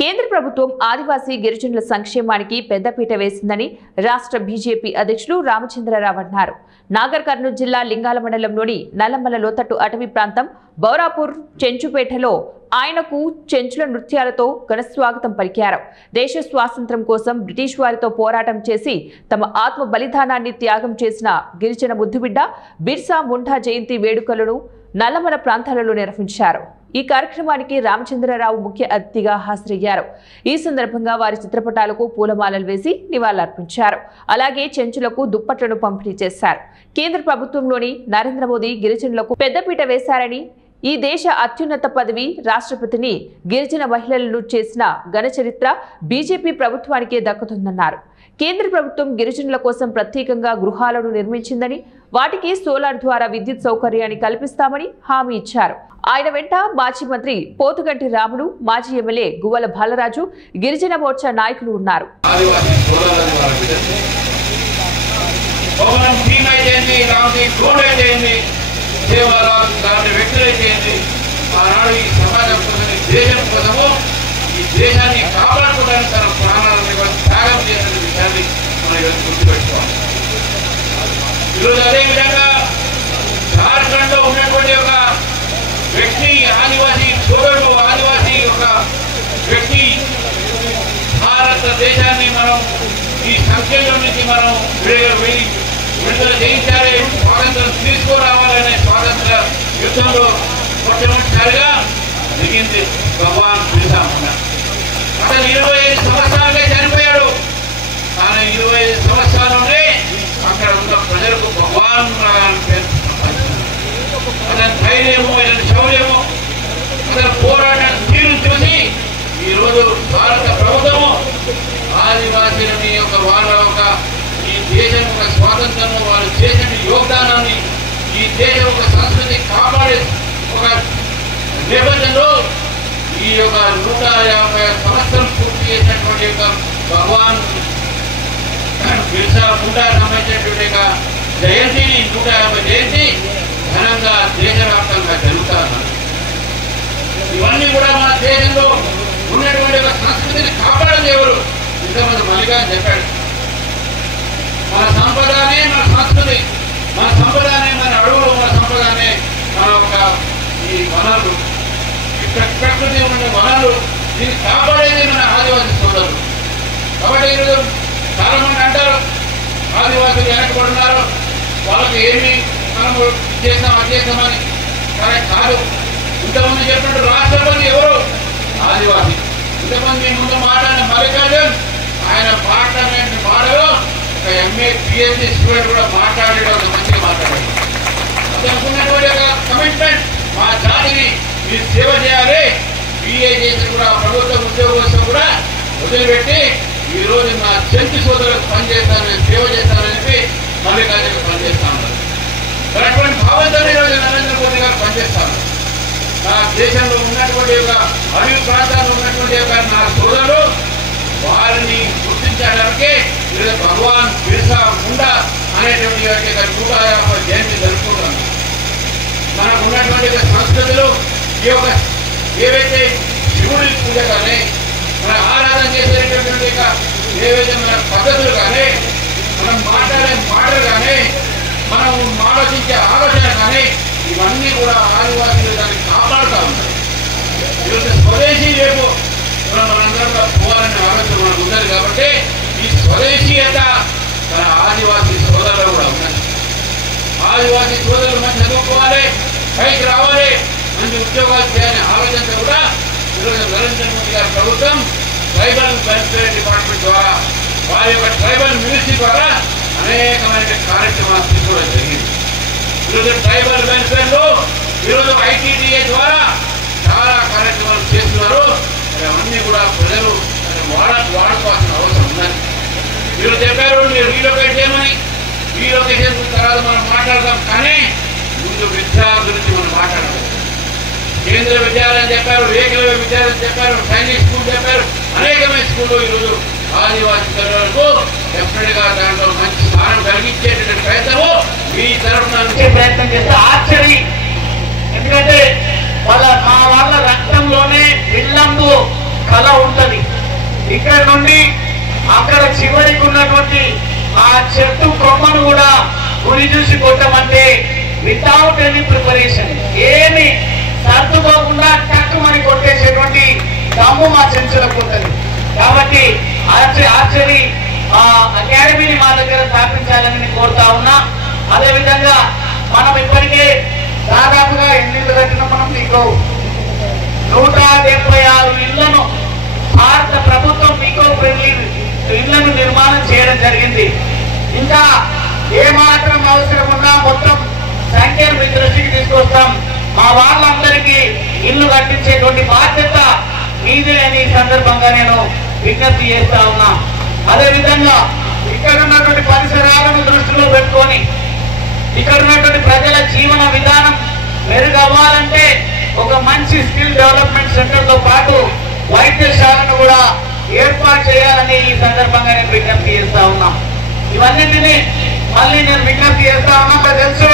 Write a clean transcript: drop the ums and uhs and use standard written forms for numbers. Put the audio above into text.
కేంద్ర ప్రభుత్వం ఆదివాసీ గిరిజనుల సంక్షేమానికి పెద్దపీట వేసిందని రాష్ట్ర బీజేపీ అధ్యక్షులు రామచంద్రరావు అన్నారు. నాగర్ కర్నూలు జిల్లా లింగాల మండలంలోని నల్లమల లోతట్టు అటవీ ప్రాంతం బౌరాపూర్ చెంచుపేటలో ఆయనకు చెంచుల నృత్యాలతో ఘనస్వాగతం పలికారు. దేశ స్వాతంత్ర్యం కోసం బ్రిటిష్ వారితో పోరాటం చేసి తమ ఆత్మ బలిదానాన్ని త్యాగం చేసిన గిరిజన ముద్దుబిడ్డ బిర్సా ముండా జయంతి వేడుకలను నల్లమల ప్రాంతాలలో నిర్వహించారు. ఈ కార్యక్రమానికి రామచంద్రరావు ముఖ్య అతిథిగా హాజరయ్యారు. ఈ సందర్భంగా వారి చిత్రపటాలకు పూలమాలలు వేసి నివాళులర్పించారు. అలాగే చెంచులకు దుప్పట్లను పంపిణీ చేశారు. కేంద్ర ప్రభుత్వంలోని నరేంద్ర మోదీ గిరిజనులకు పెద్దపీట వేశారని, ఈ దేశ అత్యున్నత పదవి రాష్ట్రపతిని గిరిజన మహిళలను చేసిన ఘన చరిత్ర బీజేపీ ప్రభుత్వానికే దక్కుతుందన్నారు. కేంద్ర ప్రభుత్వం గిరిజనుల కోసం ప్రత్యేకంగా గృహాలను నిర్మించిందని, వాటికి సోలార్ ద్వారా విద్యుత్ సౌకర్యాన్ని కల్పిస్తామని హామీ ఇచ్చారు. ఆయన వెంట మాజీ మంత్రి పోతుగంటి రాములు, మాజీ ఎమ్మెల్యే గువ్వల బాలరాజు, గిరిజన మోర్చా నాయకులు ఉన్నారు. దేశాన్ని కాపాడుకోవడానికి తన ప్రాణాలను త్యాగం చేసిన విషయాన్ని మనం గుర్తుపెట్టుకోవాలి. ఈరోజు అదేవిధంగా జార్ఖండ్ లో ఉన్నటువంటి ఒక వ్యక్తి, ఆదివాసీ సోదరుడు, ఆదివాసీ ఒక వ్యక్తి భారతదేశాన్ని మనం ఈ సంఖ్యలో నుంచి మనం విడుదల చేయించాలి, స్వాతంత్రం తీసుకురావాలనే స్వాతంత్ర యుద్ధంలో మొట్టమొదటిసారిగా దిగింది భగవాన్ బిర్సా ముండా. అతను 25 సంవత్సరాలకే చనిపోయాడు. కానీ 25 సంవత్సరాలనే అక్కడ ఉన్న ప్రజలకు భగవాన్ అతని ధైర్యము, అతని శౌర్యము, అతని పోరాటం తీరు చూసి ఈరోజు భారత ప్రభుత్వము ఆదివాసీలని వాళ్ళ ఈ దేశం యొక్క స్వాతంత్రము, వాళ్ళు చేసిన యోగదానాన్ని, ఈ దేశం యొక్క సంస్కృతి కాపాడే ఒక నేపథ్యంలో ఈ యొక్క 150 సంవత్సరం పూర్తి చేసినటువంటి యొక్క భగవాన్ బిర్సా ముండా సంబంధించినటువంటి యొక్క జయంతిని 150 జయంతి ఘనంగా దేశవ్యాప్తంగా జరుగుతారు. ఇవన్నీ కూడా మన దేశంలో ఉన్నటువంటి ఒక సంస్కృతిని కాపాడేది ఎవరు? ఇంతమంది మల్లిగా చెప్పాడు. మన సంపదనే మన సంస్కృతి, మన సంపదనే మన అడవులు, మన సంపదనే మన ఒక ఈ వనరులు, ప్రకృతి ఉన్న వనరులు, దీన్ని కాపాడేది మన ఆదివాసీ సోదరులు. కాబట్టి ఈరోజు చాలా మంది అంటారు ఆదివాసులు వెనకబడున్నారు, వాళ్ళకి ఏమి మనము చేస్తాం అది చేస్తామని. కానీ కాదు. ఇంతమంది చెప్పినట్టు రాష్ట్రపతి ఎవరు? ఆదివాసీ. ఇంతమంది ముందు మాట్లాడిన మల్లికార్జున్, ఆయన పార్లమెంట్ మాటలో ఒక MA PhD స్టూడెంట్ కూడా మాట్లాడేటప్పుడు మంచిగా మాట్లాడారు. అతనుకున్నటువంటి ఒక కమిట్మెంట్, మా జాతిని మీరు సేవ చేయాలి, BA చేసి కూడా ప్రభుత్వ ఉద్యోగస్తులు కూడా వదిలిపెట్టి ఈరోజు మా చెంచు సోదరులకు పనిచేస్తానని, సేవ చేస్తానని చెప్పి మల్లికార్జున పనిచేస్తాను. అటువంటి భావంతో ఈరోజు నరేంద్ర మోదీ గారు పనిచేస్తాను. నా దేశంలో ఉన్నటువంటి ఒక అడవి ప్రాంతాల్లో ఉన్నటువంటి ఒక నా సోదరులు వారిని గుర్తించడానికి ఈరోజు భగవాన్ బిర్సా ముండా అనేటువంటి 150 జయంతి జరుపుకుంటున్నాం. మనకు ఉన్నటువంటి సంస్కృతులు ఈ యొక్క ఏవైతే శివుడి పూజ కానీ, మన ఆరాధన చేసేటటువంటి ఏవైతే మన పద్ధతులు కానీ, మనం మాట్లాడే మాటలు కానీ, మనం ఆలోచించే ఆలోచన కానీ, ఇవన్నీ కూడా ఆదివాసీలు దాన్ని కాపాడుతూ ఉంటారు. ఈరోజు స్వదేశీ రేపు మనందరం పోవాలనే ఆలోచన మనకు ఉన్నది. కాబట్టి ఈ స్వదేశీయత మన ఆదివాసీ సోదరులు కూడా ఉన్నాయి. ఆదివాసీ సోదరులు మంచి చదువుకోవాలి, పైకి రావాలి, మంచి ఉద్యోగాలు చేయాలనే ఆలోచనతో కూడా ఈరోజు నరేంద్ర మోదీ గారి ప్రభుత్వం ట్రైబల్ వెల్ఫేర్ డిపార్ట్మెంట్ ద్వారా, వారి యొక్క ట్రైబల్ మినిస్ట్రీ ద్వారా అనేకమైన కార్యక్రమాలు తీసుకోవడం జరిగింది. ఈరోజు ట్రైబల్ వెల్ఫేర్లో ఈరోజు ITDA ద్వారా చాలా కార్యక్రమాలు చేస్తున్నారు. అవన్నీ కూడా ప్రజలు వాడుకోవాల్సిన అవసరం ఉన్నది. మీరు చెప్పారు మీరు రీలొకేట్ చేయమని. రీలొకేషన్ తర్వాత మనం మాట్లాడదాం, కానీ ముందు విద్యా గురించి మనం మాట్లాడాలి. కేంద్ర విద్యాలయం చెప్పారు, ఏకలవ్య విద్యాలయం చెప్పారు, సైనిక్ స్కూల్ చెప్పారు, అనేకమైన స్కూల్లో ఈరోజు ఆదివాసీ పిల్లలకు డెఫినెట్గా దాంట్లో మంచి స్థానం కలిగించేటువంటి ప్రయత్నము మీ తరఫున ప్రయత్నం చేస్తే ఆశ్చర్యం. ఎందుకంటే వాళ్ళ రక్తంలోనే విల్లంబు కళ ఉంటుంది. ఇక్కడ నుండి అక్కడ చివరికి ఉన్నటువంటి ఆ చెట్టు కొమ్మను కూడా గురి చూసి కొట్టమంటే వితౌట్ ఎనీ ప్రిపరేషన్ ఏమి సర్దుకోకుండా టక్కుమని కొట్టేసేటువంటి దమ్ము మా చెంచులకు ఉంటుంది. కాబట్టి ఆర్చరీ అకాడమీని మా దగ్గర స్థాపించాలని కోరుతా ఉన్నా. అదేవిధంగా మనం ఇప్పటికే దాదాపుగా ఎన్ని ఇళ్ళు కట్టినా మనం మీకు 176 ఇళ్లను భారత ప్రభుత్వం ఈకో ఫ్రెండ్లీ ఇళ్లను నిర్మాణం చేయడం జరిగింది. ఇంకా ఏమాత్రం అవసరం ఉన్నా మొత్తం సంఖ్యను మీ దృష్టికి తీసుకొస్తాం. మా వాళ్ళందరికీ ఇల్లు కట్టించేటువంటి బాధ్యత మీదే అని ఈ సందర్భంగా నేను విజ్ఞప్తి చేస్తా ఉన్నా. అదేవిధంగా ఇక్కడ ఉన్నటువంటి పరిసరాలను దృష్టిలో పెట్టుకొని ఇక్కడ ఉన్నటువంటి ప్రజల జీవన విధానం మెరుగవ్వాలంటే ఒక మంచి స్కిల్ డెవలప్మెంట్ సెంటర్ తో పాటు వైద్యశాలను కూడా ఏర్పాటు చేయాలని ఈ సందర్భంగా నేను విజ్ఞప్తి చేస్తా ఉన్నా. ఇవన్నింటినీ మళ్ళీ నేను విజ్ఞప్తి చేస్తా ఉన్నా. తెలుసు